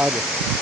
आ जाओ।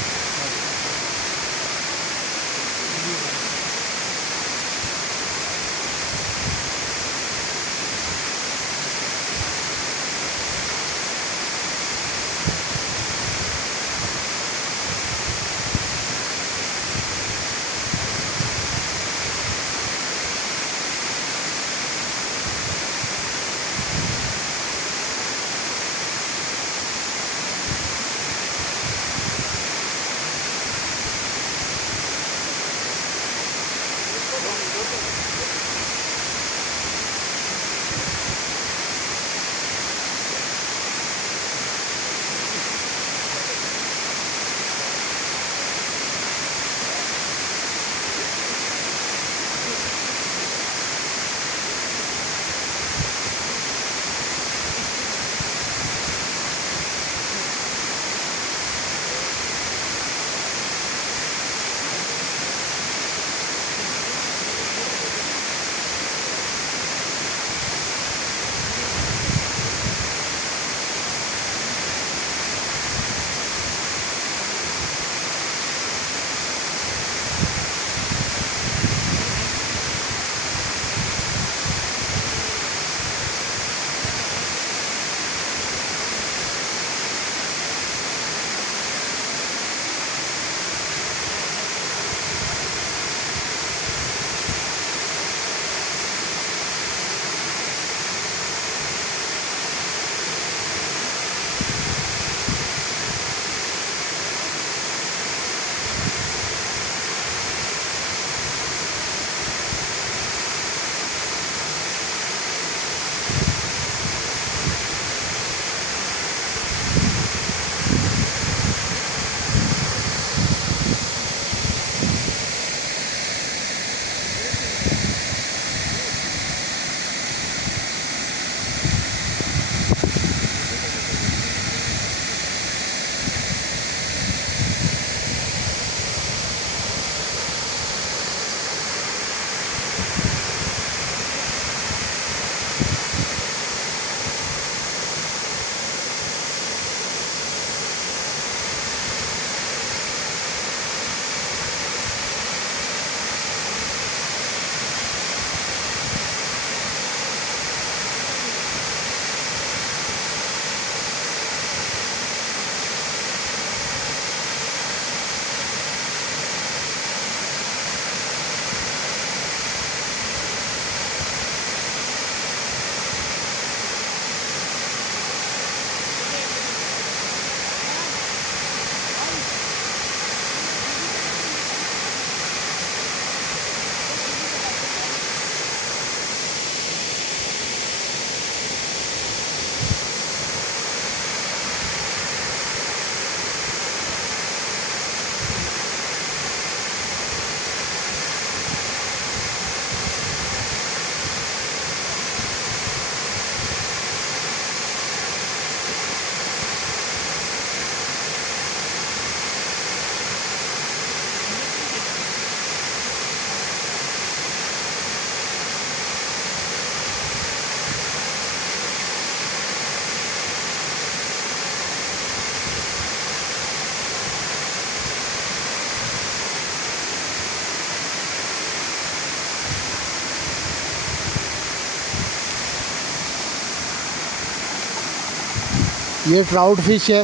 ये trout fish है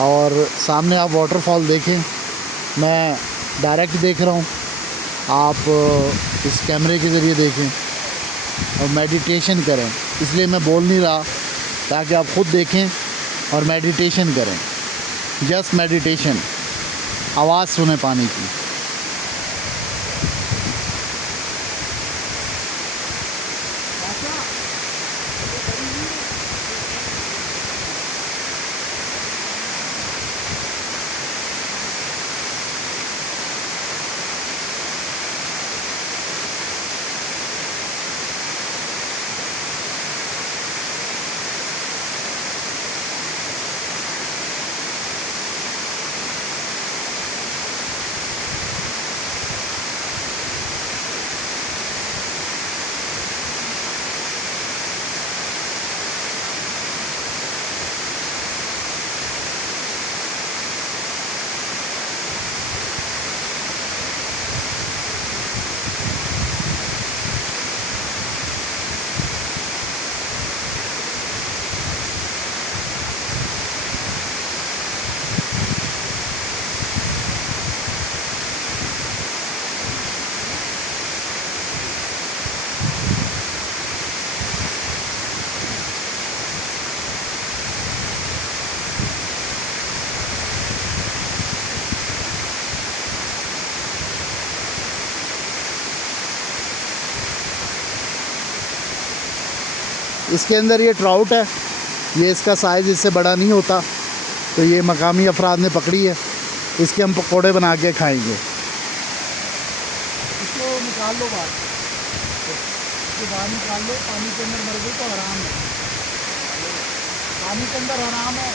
और सामने आप वाटरफॉल देखें, मैं डायरेक्ट देख रहा हूँ, आप इस कैमरे के ज़रिए देखें और मेडिटेशन करें। इसलिए मैं बोल नहीं रहा, ताकि आप ख़ुद देखें और मेडिटेशन करें। जस्ट मेडिटेशन, आवाज़ सुने पानी की। इसके अंदर ये ट्राउट है, ये इसका साइज़ इससे बड़ा नहीं होता, तो ये मकामी अफराद ने पकड़ी है, इसके हम पकौड़े बना के खाएंगे। इसको निकाल लो बाहर, इसको बाहर निकाल लो, पानी के अंदर मर गई तो आराम है, पानी के अंदर आराम है।